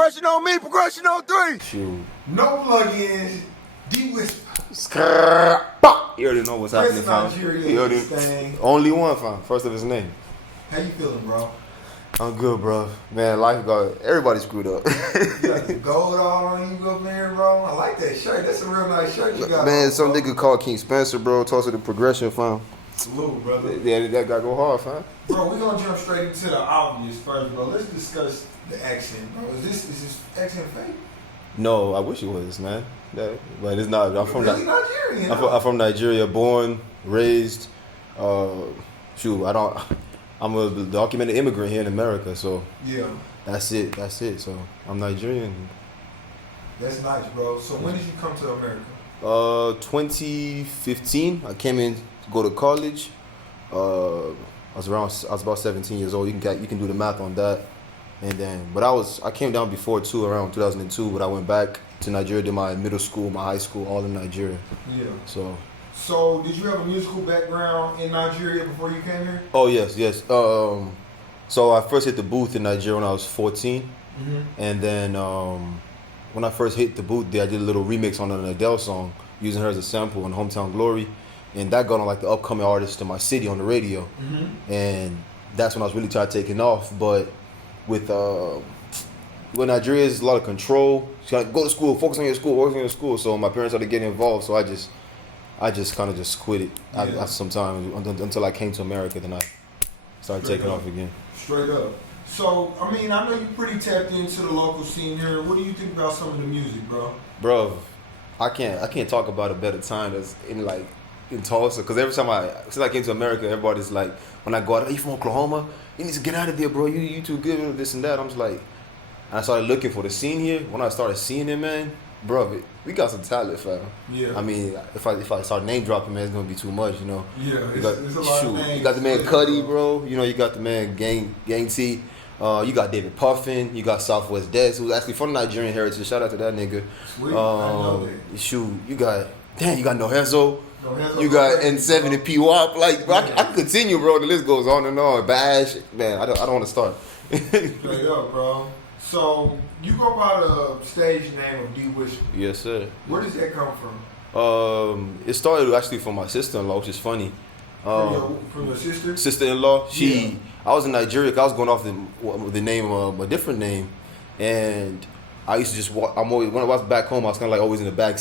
Progression on me, progression on three. Shoot. No plugins. De-Wisper. You already know what's happening, fam. Only one, fam. First of his name. How you feeling, bro? I'm good, bro. Man, life got everybody screwed up. You got the gold all on you up there, bro. I like that shirt. That's a real nice shirt you got. Man, on, some bro. nigga called King Spencer, bro. Tulsa the progression, fam. Salute, brother. Yeah, that guy go hard, fam. Bro, we're gonna jump straight into the obvious first, bro. Let's discuss the accent, bro. Is this accent fake? No, I wish it was, man. But it's not. I'm from really Nigerian. I'm from Nigeria, born, raised. I'm a documented immigrant here in America, so yeah, that's it. So I'm Nigerian. That's nice, bro. So when did you come to America? 2015. I came in to go to college. I was about 17 years old. You can do the math on that. And then, I came down before too, around 2002. But I went back to Nigeria, did my middle school, my high school, all in Nigeria. Yeah. So did you have a musical background in Nigeria before you came here? Oh yes. So I first hit the booth in Nigeria when I was 14, and then when I first hit the booth there, I did a little remix on an Adele song, using her as a sample in Hometown Glory, and that got on like the upcoming artist in my city on the radio, and that's when I was really trying to take it off. But with Nigeria is a lot of control. You gotta go to school, focus on your school, So my parents started getting involved, so I just kind of just quit it after some time until I came to America. Then I started taking off again. Straight up. So, I mean, I know you're pretty tapped into the local scene here. What do you think about some of the music, bro? Bro, I can't talk about a better time that's in Tulsa. Because every time since I came to America, everybody's like, when I go out, "Are you from Oklahoma? You need to get out of there, bro. You too good with this and that." I'm just like, and I started looking for the scene here. When I started seeing it, man, bro, we got some talent, fam. Yeah. I mean, if I start name dropping, man, it's gonna be too much, you know. Yeah. It's a lot of names. You got the man Cuddy, bro. You know, you got the man Gang T. You got David Puffin. You got Southwest Dez, who's actually from Nigerian heritage. Shout out to that nigga. Sweet. I know that. You got No Hezo. You got N7 and P Wop. Like, bro, I can continue, bro. The list goes on and on. Bash, man. I don't want to start. Straight up, bro. So you go by the stage name of De-Wisper. Yes, sir. Where does that come from? It started actually from my sister-in-law, which is funny. From your sister? Sister-in-law. I was in Nigeria. I was going off the name a different name, and I used to just walk. When I was back home, I was kind of like always in the back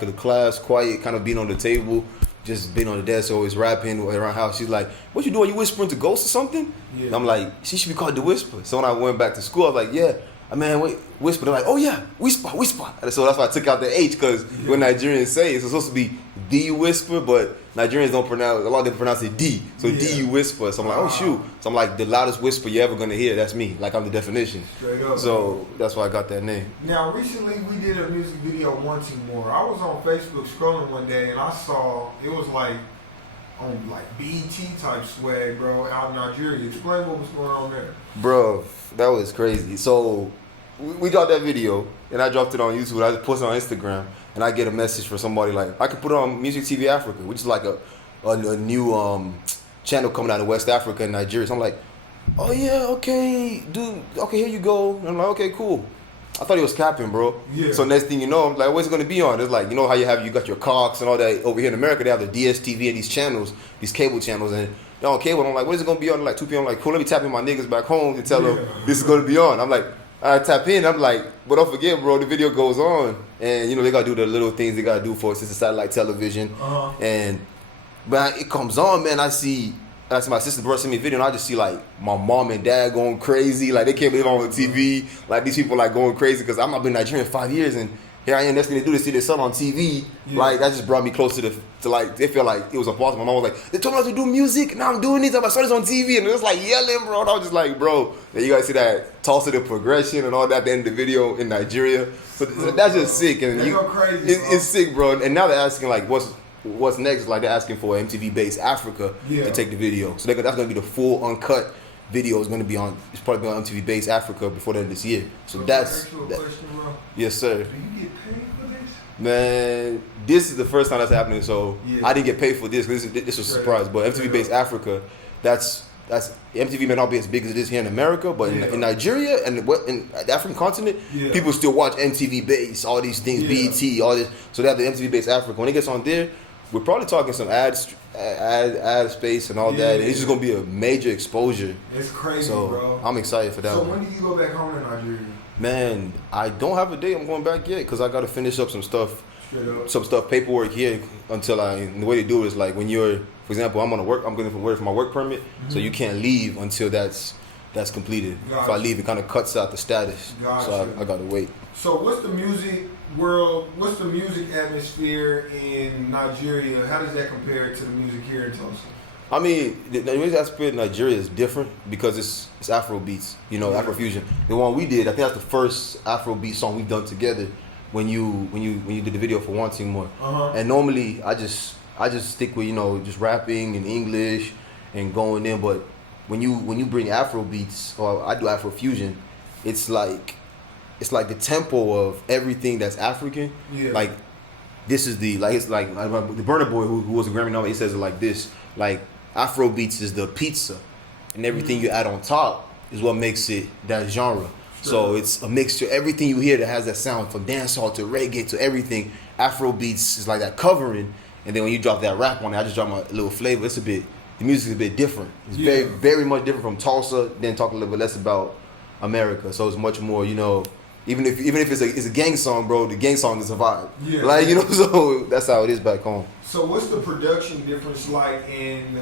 of the class, quiet, kind of being on the table, just being on the desk, always rapping around house. She's like, "What you doing? You whispering to ghosts or something?" Yeah. And I'm like, "She should be called De-Wisper." So when I went back to school, I was like, "Yeah, man, wait, whisper." They're like, "Oh yeah, whisper." And so that's why I took out the H, because when Nigerians say it's supposed to be De-Wisper, but Nigerians don't pronounce. A lot of them pronounce it D. So De-Wisper. So I'm like, "Oh shoot." So I'm like, the loudest whisper you're ever gonna hear, that's me. Like, I'm the definition. Straight up. So that's why I got that name. Now, recently we did a music video, Wanting More. I was on Facebook scrolling one day and I saw it was like on like BET type swag, bro, out in Nigeria. Explain what was going on there. Bro, that was crazy. So we dropped that video and I dropped it on YouTube. I just posted it on Instagram and I get a message from somebody like, I could put it on Music TV Africa, which is like a new channel coming out of West Africa and Nigeria. So I'm like, "Oh yeah, okay, dude, okay, here you go." And I'm like, "Okay, cool." I thought he was capping, bro. Yeah. So next thing you know, I'm like, "What's it gonna be on?" It's like, you know how you got your Cox and all that over here in America. They have the DSTV and these channels, these cable channels, and they're on cable. I'm like, "What is it gonna be on?" Like 2 p.m. I'm like, "Cool, let me tap in my niggas back home and tell them this is gonna be on." I'm like, I tap in. I'm like, but don't forget, bro, the video goes on, and you know they gotta do the little things they gotta do for us. It's a satellite television, but it comes on, man. I see my sister bro sent me a video, and I just see like my mom and dad going crazy, like they can't believe I'm on TV. Like these people like going crazy because I'm not been in Nigeria in 5 years, and here I am. Next thing they do, they see their son on TV. Yeah. Like that just brought me closer to like they feel like it was impossible. My mom was like, "They told me to do music, now I'm doing this. I saw this on TV," and it was like yelling, bro. And I was just like, bro, and you guys see that Tulsa the progression and all that at the end of the video in Nigeria. So that's just sick, and go crazy, it's sick, bro. And now they're asking like, what's next? Like they're asking for MTV Base Africa to take the video. So that's gonna be the full uncut video. Is gonna be on. It's probably on MTV Base Africa before the end of this year. So that's question, bro. Yes, sir. Do you get paid for this? Man, this is the first time that's happening. So I didn't get paid for this. This was a surprise. But MTV Base Africa, that's that's MTV may not be as big as it is here in America, but in Nigeria and in the African continent, people still watch MTV Base, all these things, BET, all this. So they have the MTV Base Africa. When it gets on there, we're probably talking some ad space and all that. And it's just gonna be a major exposure. It's crazy, so bro. I'm excited for that. So one. when do you go back home in Nigeria? Man, I don't have a date I'm going back yet because I got to finish up some stuff. Paperwork here until and the way they do it is like when you're, for example, I'm going to work for my work permit, so you can't leave until that's completed. If I leave, it kind of cuts out the status. So I got to wait. So what's the music world, what's the music atmosphere in Nigeria? How does that compare to the music here in Tulsa? I mean, the music atmosphere in Nigeria is different because it's Afrobeats, Afro Fusion. The one we did, I think that's the first Afrobeat song we've done together. When you did the video for Wanting More, and normally I just stick with just rapping in English and going in, but when you bring Afro beats or I do Afro Fusion, it's like the tempo of everything that's African. Yeah. Like this is the Burna Boy who was a Grammy nominee. He says it like this: like Afro beats is the pizza, and everything you add on top is what makes it that genre. So it's a mixture. Everything you hear that has that sound, from dancehall to reggae to everything, Afro beats is like that covering. And then when you drop that rap on it, I just drop my little flavor. The music is a bit different. It's very, very much different from Tulsa. Then talk a little bit less about America. So it's much more, even if it's a gang song, bro, the gang song is a vibe. Yeah. So that's how it is back home. So what's the production difference like in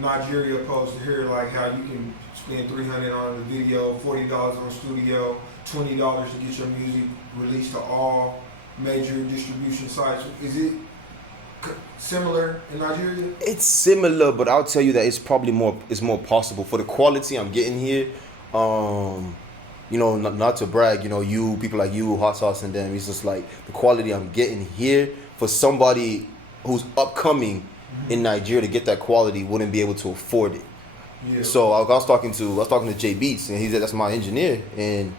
Nigeria opposed to here? Like how you can spend $300 on the video, $40 on studio, $20 to get your music released to all major distribution sites. Is it similar in Nigeria? It's similar, but I'll tell you that it's more possible for the quality I'm getting here. Not to brag, you people like you, Hot Sauce, and them. It's just like the quality I'm getting here for somebody who's upcoming in Nigeria to get that quality wouldn't be able to afford it. Yeah. So I was talking to J Beats, and he said that's my engineer, and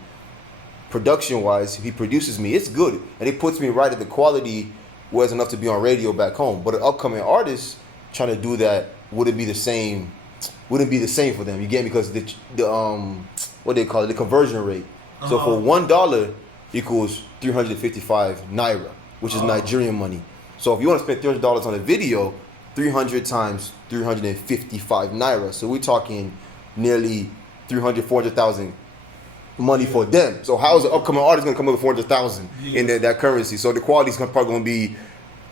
production wise, he produces me. It's good, and it puts me right at the quality where it's enough to be on radio back home. But an upcoming artist trying to do that wouldn't be the same for them. You get me? Because the what they call it, the conversion rate. So for $1 equals 355 naira, which is Nigerian money. So if you want to spend $300 on a video, 300 times 355 naira. So we're talking nearly 400,000 money for them. So how is an upcoming artist going to come up with 400,000 in that currency? So the quality is probably going to be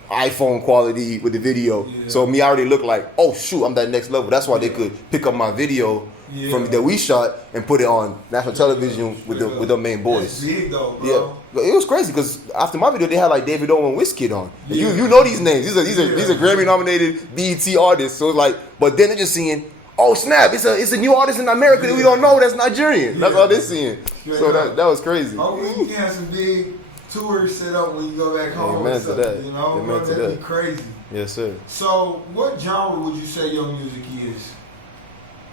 iPhone quality with the video. Yeah. So me, I already look like, oh shoot, I'm that next level. That's why they could pick up my video from that we shot and put it on national television with the main boys. That's big though, bro. Yeah, it was crazy because after my video they had like David Owen, Wizkid on. Yeah. You know these names. These are Grammy nominated BET artists. So it's like, but then they're just seeing, oh snap, it's a new artist in America that we don't know that's Nigerian. That's all they're seeing. So that was crazy. Hopefully you can have some big tours set up when you go back home. Amen to that. That'd be crazy. Yes, sir. So what genre would you say your music is?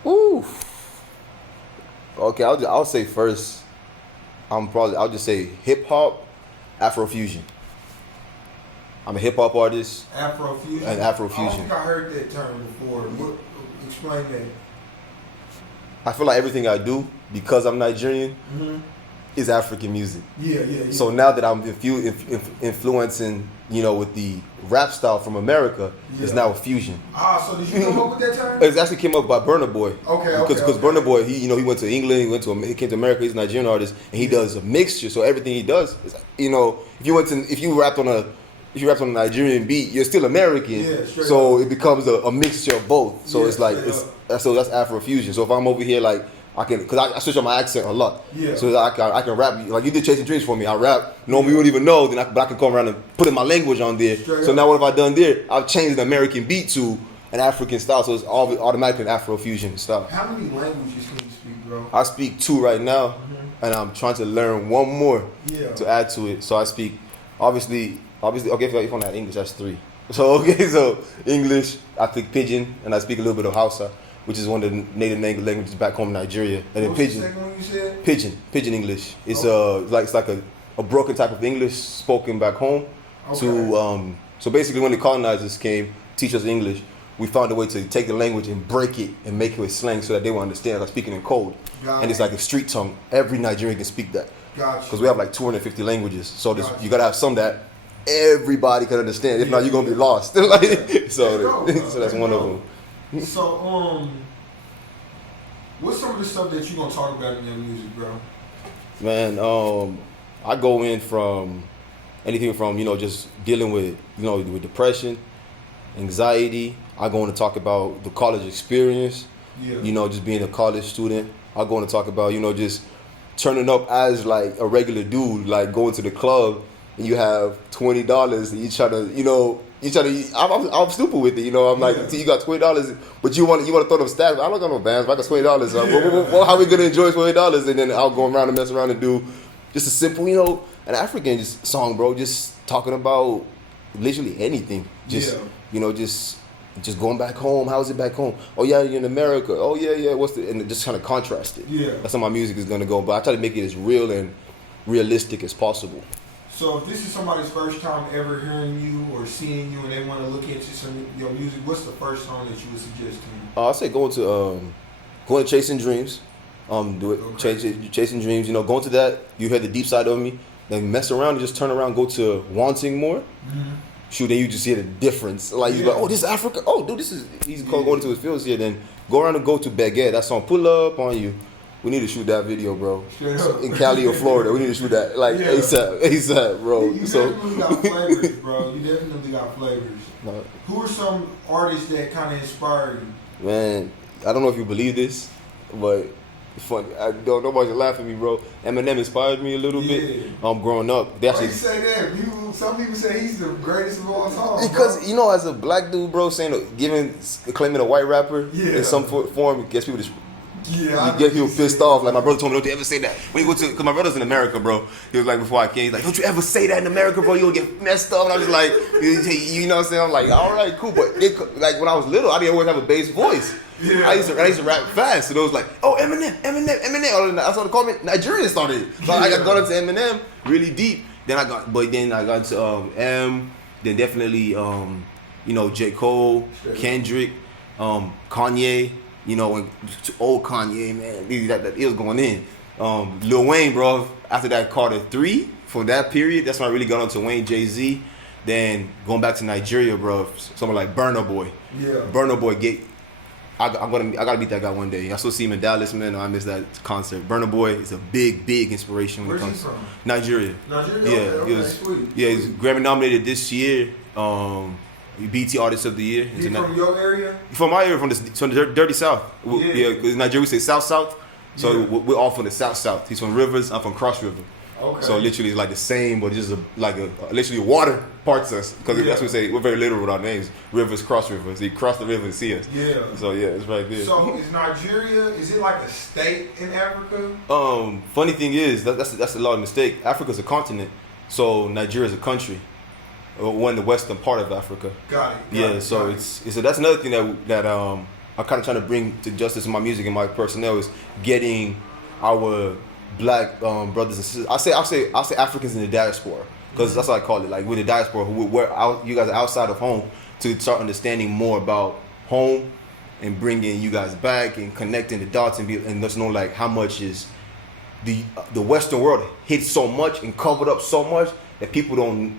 Ooh. Okay, I'll say first. I'll just say hip hop, Afro Fusion. I'm a hip hop artist. Afro Fusion. And Afro Fusion. I don't think I heard that term before. Explain that. I feel like everything I do, because I'm Nigerian, is African music. Yeah. So now that I'm influencing, with the rap style from America, it's now a fusion. So did you come up with that term? It actually came up by Burna Boy. Okay. Because Burna Boy, he went to England, he came to America. He's a Nigerian artist, and he does a mixture. So everything he does is, if you rapped on a Nigerian beat, you're still American. Yeah, so it becomes a mixture of both. So it's like so that's Afro Fusion. So if I'm over here like, because I switch up my accent a lot. Yeah. So I can rap, like you did Chasing Dreams for me. I rap. Normally you wouldn't even know, but I can come around and put in my language on there. So now what have I done there? I've changed the American beat to an African style, so it's automatically an Afro Fusion style. How many languages can you speak, bro? I speak 2 right now, and I'm trying to learn 1 more to add to it. So I speak, obviously, okay, if you want to add English, that's 3. So English, I speak Pidgin, and I speak a little bit of Hausa, which is one of the native languages back home in Nigeria. And then Pidgin. What's the second one you said? Pidgin English. It's it's like a broken type of English spoken back home. Okay. So basically when the colonizers came, teach us English, we found a way to take the language and break it and make it with slang so that they will understand. Like speaking in code, and it's like a street tongue. Every Nigerian can speak that. Gotcha. Because we have like 250 languages, so you gotta have some that everybody can understand. If not, you're gonna be lost. Like, so that's one of them. So what's some of the stuff that you gonna talk about in your music, bro? Man, I go in from anything from just dealing with with depression, anxiety. I go in to talk about the college experience. Yeah. Just being a college student. I go in to talk about just turning up as like a regular dude, like going to the club and you have $20 and you try to I'm stupid with it, I'm like, you got $20, but you want to throw them stats. I don't got no bands, but I got $20. How we gonna enjoy $20? And then I'll go around and mess around and do just a simple, an African song, bro, just talking about literally anything. Just going back home. How's it back home? Oh yeah, you're in America. Oh yeah. And it just kind of contrast it. Yeah. That's how my music is gonna go. But I try to make it as real and realistic as possible. So if this is somebody's first time ever hearing you or seeing you and they want to look into some of your music, what's the first song that you would suggest to them? I say going to Chasing Dreams. Do it. Okay. Chasing Dreams. Going to that, you hear the deep side of me. Then mess around and just turn around, go to Wanting More. Mm-hmm. Shoot, then you just hear the difference. Like you're like, oh, this is Africa. Oh, dude, he's going to his fields here. Then go around and go to Baguette. That song, Pull Up on You. We need to shoot that video, bro. In Cali or Florida, we need to shoot that ASAP, bro. You definitely got flavors, bro. You definitely got flavors. No. Who are some artists that kind of inspire you? Man, I don't know if you believe this, but it's funny. I don't. Nobody's laughing at me, bro. Eminem inspired me a little bit. Growing up, they actually. Why you say that? Some people say he's the greatest of all time. Because as a black dude, bro, claiming a white rapper in some form, it gets people to. Yeah, you get people pissed off. Like my brother told me, don't you ever say that. When you go to, because my brother's in America, bro. He was like, before I came, he's like, don't you ever say that in America, bro. You'll get messed up. And I was just like, you know what I'm saying? I'm like, all right, cool. But like when I was little, I didn't always have a bass voice. Yeah. I used to rap fast. So it was like, oh, Eminem. That's what they called me. Nigerian started. So I got into Eminem really deep. Then I got into M. Then definitely J. Cole, Kendrick, Kanye. When old Kanye, man, that it was going in. Lil Wayne, bro, after that Carter 3, for that period, that's when I really got onto Wayne, Jay-Z. Then going back to Nigeria, bro, someone like Burna Boy. Yeah. Burna Boy, I gotta meet that guy one day. I still see him in Dallas, man. I missed that concert. Burna Boy is a big expiration when it comes to Nigeria. Yeah, sweet. Yeah, he's Grammy nominated this year. BT Artist of the Year. He's from your area? From my area, from the Dirty South. Yeah, because Nigeria we say South. So we're all from the South. He's from Rivers, I'm from Cross River. Okay. So literally it's like the same, but it's just literally water parts us. Because that's what we say, we're very literal with our names. Rivers, Cross River. So you cross the river and see us. Yeah. So it's right there. So is Nigeria, is it like a state in Africa? Funny thing is, that's a lot of mistake. Africa's a continent, so Nigeria's a country. One the western part of Africa. Got it. So that's another thing that I'm kind of trying to bring to justice in my music and my personnel is getting our black brothers and sisters. I'll say Africans in the diaspora because that's what I call it. Like with the diaspora, you guys are outside of home to start understanding more about home and bringing you guys back and connecting the dots and let's know like how much is the Western world hid so much and covered up so much that people don't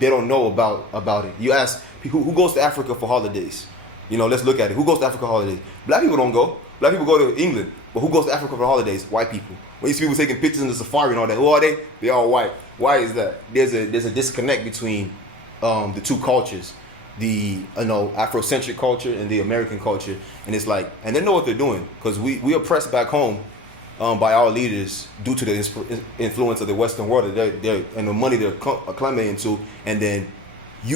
know about it. You ask who goes to Africa for holidays. Let's look at it. Who goes to Africa for holidays? Black people don't go. Black people go to England. But who goes to Africa for holidays? White people. When you see people taking pictures in the safari and all that, who are they? They're all white. Why is that? There's a disconnect between the two cultures. The Afrocentric culture and the American culture. And it's like, and they know what they're doing. Because we oppressed back home by our leaders due to the influence of the Western world and the money they're acclimating to, and then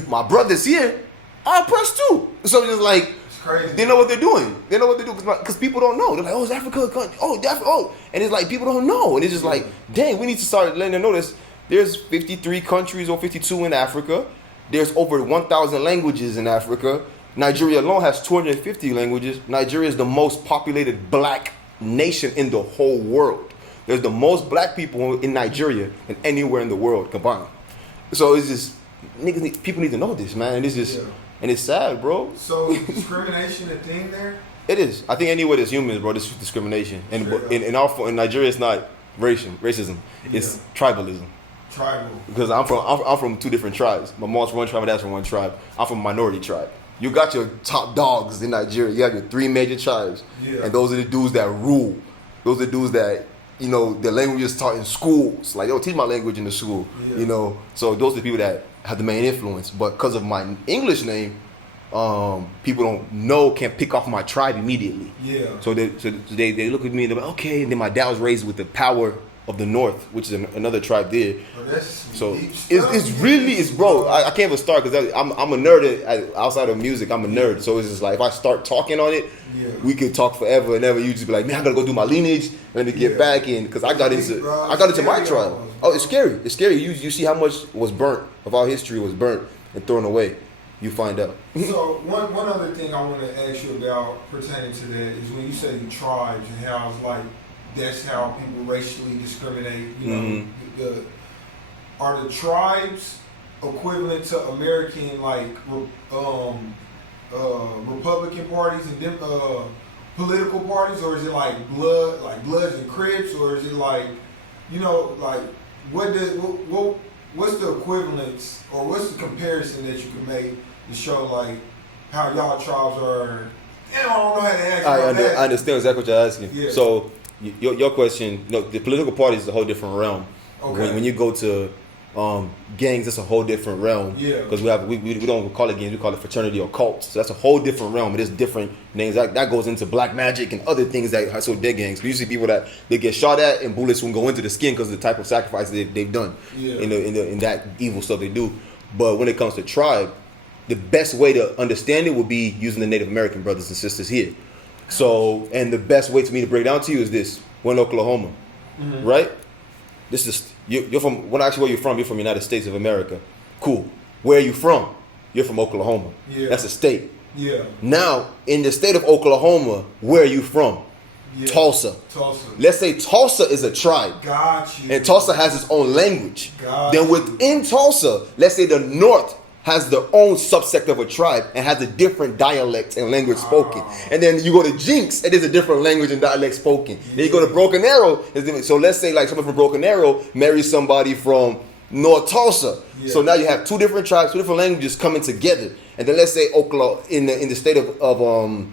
my brothers here are oppressed too. So it's just like it's crazy. They know what they're doing. They know what they do because people don't know. They're like, oh, is Africa a country? Oh, and it's like people don't know, and it's just like, dang, we need to start letting them know this. There's 53 countries or 52 in Africa. There's over 1,000 languages in Africa. Nigeria alone has 250 languages. Nigeria is the most populated black nation in the whole world. There's the most black people in Nigeria than anywhere in the world combined. So it's just people need to know this, man. And it's just and it's sad, bro. So is discrimination a thing there? It is. I think anywhere there's humans, bro, this is discrimination. And in Nigeria, it's not racism. It's tribalism. Tribal. Because I'm from two different tribes. My mom's from one tribe, my dad's from one tribe. I'm from a minority tribe. You got your top dogs in Nigeria. You have your three major tribes, and those are the dudes that rule. Those are the dudes that, you know, the language is taught in schools. Like, yo, teach my language in the school. You know, so those are the people that have the main influence. But because of my English name, people don't know, can't pick off my tribe immediately. So they look at me and they're like, okay. And then my dad was raised with the power of the North, which is another tribe there. So it's really, bro. I can't even start because I'm a nerd outside of music. I'm a nerd, so it's just like if I start talking on it, we could talk forever and ever. You just be like, man, I gotta go do my lineage. Let me get back in because I got into my tribe. Oh, it's scary. It's scary. You see how much was burnt of our history was burnt and thrown away. You find out. So one other thing I want to ask you about pertaining to that is when you say tribes and how it's like that's how people racially discriminate. You know, are the tribes equivalent to American like Republican parties and political parties, or is it like Bloods and Crips, or is it like, you know, like what's the equivalence or what's the comparison that you can make to show like how y'all tribes are? I don't know how to ask that. I understand exactly what you're asking. Yeah. So your question, the political party is a whole different realm. Okay. When you go to gangs, that's a whole different realm. Yeah. Because we don't call it gangs, we call it fraternity or cults. So that's a whole different realm. It is different names. That goes into black magic and other things that so dead gangs. You see people that they get shot at and bullets will go into the skin because of the type of sacrifice they've done in that evil stuff they do. But when it comes to tribe, the best way to understand it would be using the Native American brothers and sisters here. So, and the best way to me to break down to you is this: we're in Oklahoma, right? This is you're from. When actually where you're from? You're from the United States of America. Cool. Where are you from? You're from Oklahoma. Yeah. That's a state. Yeah. Now, in the state of Oklahoma, where are you from? Yeah. Tulsa. Let's say Tulsa is a tribe. Got you. And Tulsa has its own language. Then within Tulsa, let's say the North has their own subsect of a tribe and has a different dialect and language spoken. And then you go to Jinx, and there's a different language and dialect spoken. Then you go to Broken Arrow. So let's say like someone from Broken Arrow marries somebody from North Tulsa. Yeah. So now you have two different tribes, two different languages coming together. And then let's say Oklahoma in the state of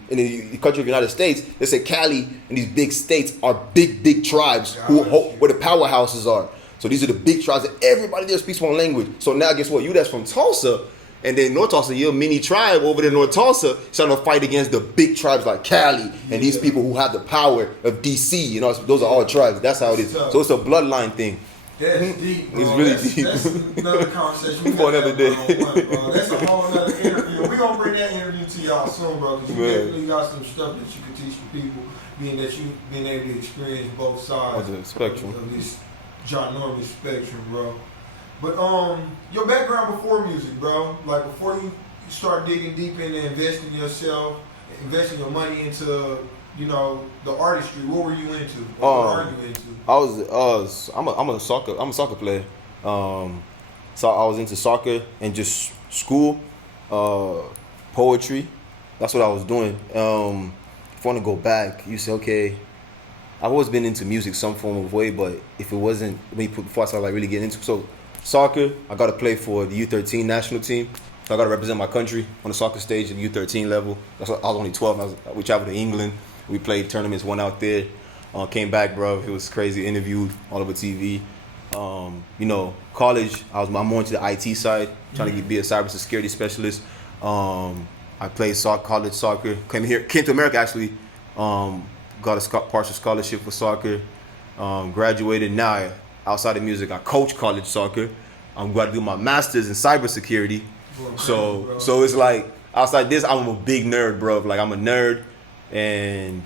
in the country of the United States, let's say Cali and these big states are big tribes where the powerhouses are. So these are the big tribes that everybody there speaks one language. So now guess what? You that's from Tulsa, and then North Tulsa, you're a mini tribe over there in North Tulsa, trying to fight against the big tribes like Cali and these people who have the power of DC. You know, those are all tribes. That's how it is. So it's a bloodline thing. That's deep, bro. It's really deep. That's another conversation. For another day. Bro. That's a whole other interview. We're going to bring that interview to y'all soon, bro, because you definitely got some stuff that you can teach the people, being that you've been able to experience both sides of the spectrum. Of this ginormous spectrum, bro. But your background before music, bro, like before you start digging deep into investing yourself, investing your money into, you know, the artistry, what were you into? What are you into? I'm a soccer player. So I was into soccer and just school, poetry. That's what I was doing. If I want to go back, you say, okay, I've always been into music some form of way, but if it wasn't before I started like really getting into soccer, I got to play for the U13 national team. So I got to represent my country on the soccer stage at the U13 level. I was only 12. We traveled to England. We played tournaments, went out there, came back, bro. It was crazy. Interviewed all over TV. You know, college, I'm more into the IT side, trying to be a cybersecurity specialist. I played college soccer. Came to America actually. Got a partial scholarship for soccer. Graduated. Now, outside of music, I coach college soccer. I'm going to do my master's in cybersecurity. So it's like outside this, I'm a big nerd, bro. Like I'm a nerd, and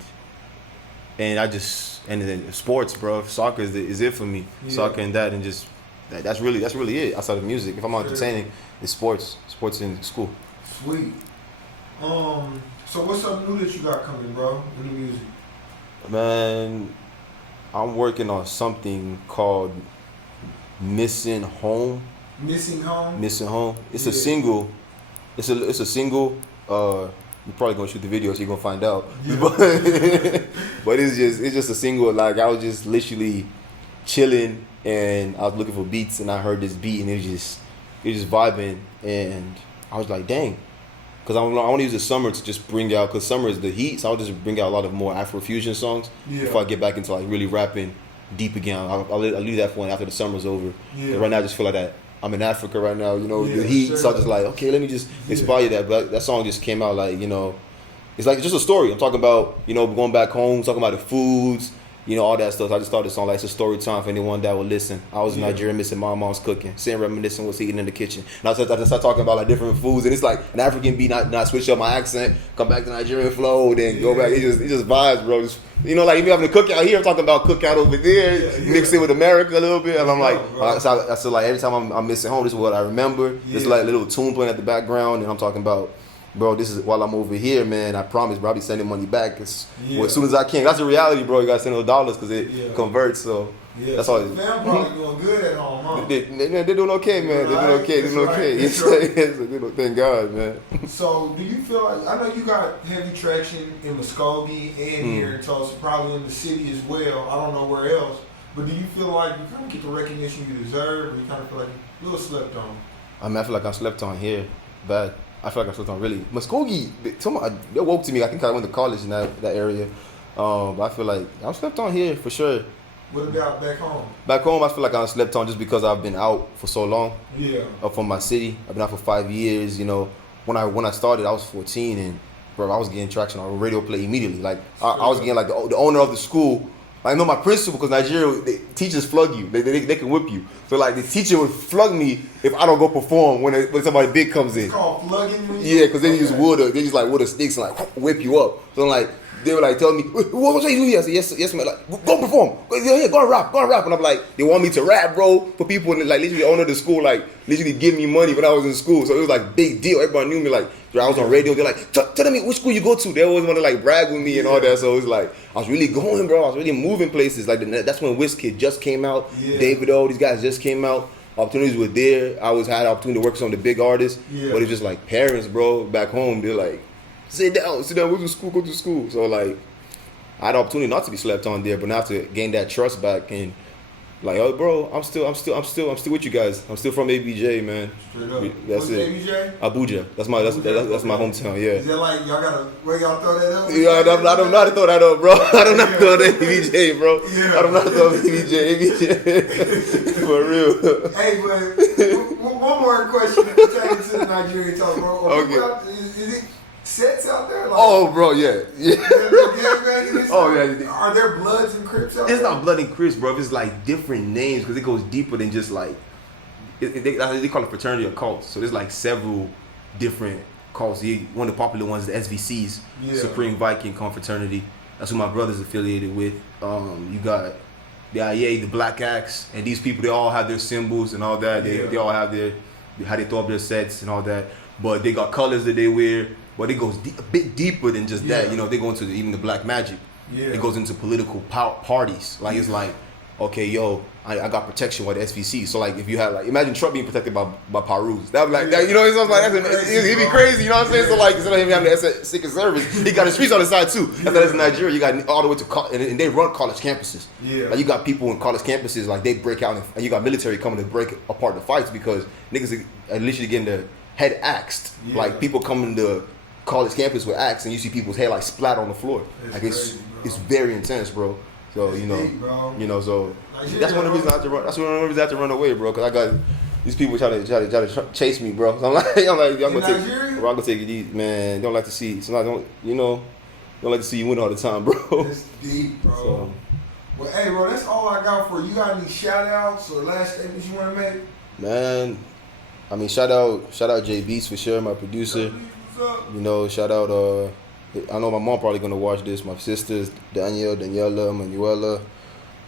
then sports, bro. Soccer is it for me. Yeah. Soccer and that, and just that's really it. Outside of music, if I'm not entertaining, it's sports in school. Sweet. So what's something new that you got coming, bro, in the music? Man, I'm working on something called Missing Home. Missing Home? Missing Home. It's a single. It's a single. You're probably gonna shoot the video, so you're gonna find out. Yeah. But it's just a single. Like I was just literally chilling, and I was looking for beats, and I heard this beat, and it was just vibing, and I was like, dang. Because I want to use the summer to just bring out, because summer is the heat, so I'll just bring out a lot of more Afro Fusion songs before I get back into like really rapping deep again. I'll leave that for when after the summer's over. Yeah. Right now I just feel like that I'm in Africa right now, you know, Yeah, the heat. sure. So I just like, okay, let me just inspire that. But that song just came out like, you know, it's like just a story. I'm talking about, you know, going back home, talking about the foods, you know, all that stuff. So I just started the song like it's a story time for anyone that will listen. I was in Nigeria missing my mom's cooking, sitting reminiscing what's eating in the kitchen. And I just start talking about like different foods, and it's like an African beat, not switch up my accent, come back to Nigerian flow, then go back. It just vibes, bro. Just, you know, like if you're having a cookout here, I'm talking about cookout over there, mix it with America a little bit, and I'm like, so like every time I'm missing home, this is what I remember. It's like a little tune playing at the background, and I'm talking about, bro, this is while I'm over here, man. I promise, bro, I'll be sending money back as soon as I can. That's the reality, bro. You gotta send those dollars because it converts. So that's all. The fam probably doing good at home, huh? They're doing okay, man. They're doing okay. They're doing okay. Thank God, man. So, do you feel like, I know you got heavy traction in Muskogee and here in Tulsa, probably in the city as well. I don't know where else. But do you feel like you kind of get the recognition you deserve, or you kind of feel like you're a little slept on? I mean, I feel like I'm slept on here, bad. I feel like I'm slept on really. Muskogee, they woke to me. I think I went to college in that area. But I feel like I'm slept on here for sure. What about back home? Back home, I feel like I'm slept on just because I've been out for so long. Yeah. From my city. I've been out for 5 years. You know, when I started, I was 14, and bro, I was getting traction on radio play immediately. Like I was getting like the owner of the school. I know my principal, because Nigeria, teachers flug you. They can whip you. So like the teacher would flug me if I don't go perform when somebody big comes in. It's called plugging. Yeah, because they use wood sticks and like whip you up. So like they were like telling me, what was you doing? I said, yes, man. Like, go perform. Go and rap. And I'm like, they want me to rap, bro. For people, and like literally the owner of the school, like literally give me money when I was in school. So it was like big deal. Everybody knew me. Like I was on radio. They're like, tell me which school you go to. They always want to like brag with me and all that. So it was like I was really going, bro. I was really moving places. Like that's when Wizkid just came out. Yeah. David O, these guys just came out. Opportunities were there. I always had the opportunity to work with some of the big artists. Yeah. But it's just like parents, bro, back home. They're like, sit down, go to school. So like, I had the opportunity not to be slept on there, but now to gain that trust back and like, oh, bro, I'm still with you guys. I'm still from ABJ, man. Straight up. That's What's it. ABJ? Abuja. That's my hometown. Yeah. Is that like where y'all throw that up? Yeah, I don't know how to throw that up, bro. I don't know how to throw that ABJ, bro. Yeah. I don't know how to throw ABJ. For real. Hey, but one more question pertaining to the Nigerian talk, bro. Okay. Is it sets out there? Like, oh, bro, yeah. Oh, yeah. Are there Bloods and Crips out there? It's not Blood and Crips, bro. It's like different names because it goes deeper than just like they call it fraternity or cults. So there's like several different cults. One of the popular ones is the SVCs, Supreme Viking Confraternity. That's who my brother's affiliated with. You got the IA, the Black Axe, and these people, they all have their symbols and all that. They all have their how they throw up their sets and all that. But they got colors that they wear. But it goes a bit deeper than just that. You know, they go into even the black magic. Yeah. It goes into political parties. Like it's like, okay, yo, I got protection with the SVC. So like, if you had like, imagine Trump being protected by Parus. That would like, that, you know, it's like it'd be crazy. You know what I'm saying? So like, instead of him having the Secret Service, he got the streets on the side too. That's in Nigeria. You got all the way to and they run college campuses. Yeah. Like you got people in college campuses, like they break out, and you got military coming to break apart the fights because niggas are literally getting their head axed. Yeah. Like people coming to college campus with axe, and you see people's hair like splat on the floor. Like it's very intense, bro. So you know, so that's one of the reasons I have to run. That's one of the reasons I have to run away, bro. Because I got these people try to chase me, bro. So I'm like, I'm gonna take it easy, man. Don't like to see. So I don't like to see you win all the time, bro. It's deep, bro. So, well, hey, bro, that's all I got for you. You got any shout outs or last statements you want to make? Man, I mean, shout out J Beats for sure, my producer. You know, shout out, I know my mom probably gonna watch this. My sisters, Daniela, Manuela,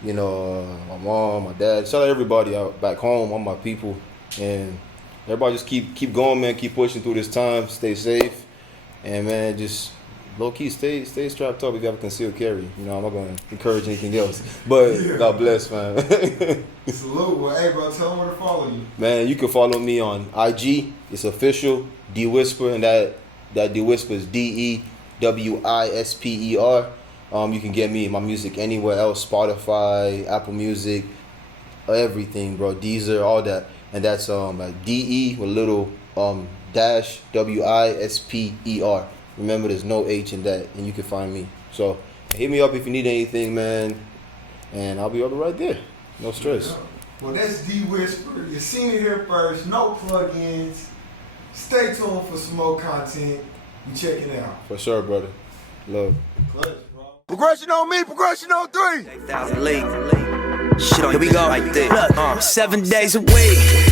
you know, my mom, my dad. Shout out everybody out back home, all my people. And everybody just keep going, man. Keep pushing through this time. Stay safe. And, man, just low key, stay strapped up if you have a concealed carry. You know, I'm not gonna encourage anything else. But God bless, man. Salute. Well, hey, bro, tell them where to follow you. Man, you can follow me on IG. It's official De-Wisper, and that De-Wisper is DEWISPER. You can get me my music anywhere else, Spotify, Apple Music, everything, bro. Deezer, all that. And that's like DE with a little dash WISPER. Remember, there's no H in that, and you can find me. So hit me up if you need anything, man, and I'll be right there. No stress. Yeah. Well, that's De-Wisper. You seen it here first. No plugins. Stay tuned for some more content. We checking out. For sure, brother. Love. Clutch, bro. Progression on me, progression on 3. Shit on Here we go. Like this. 7 days a week.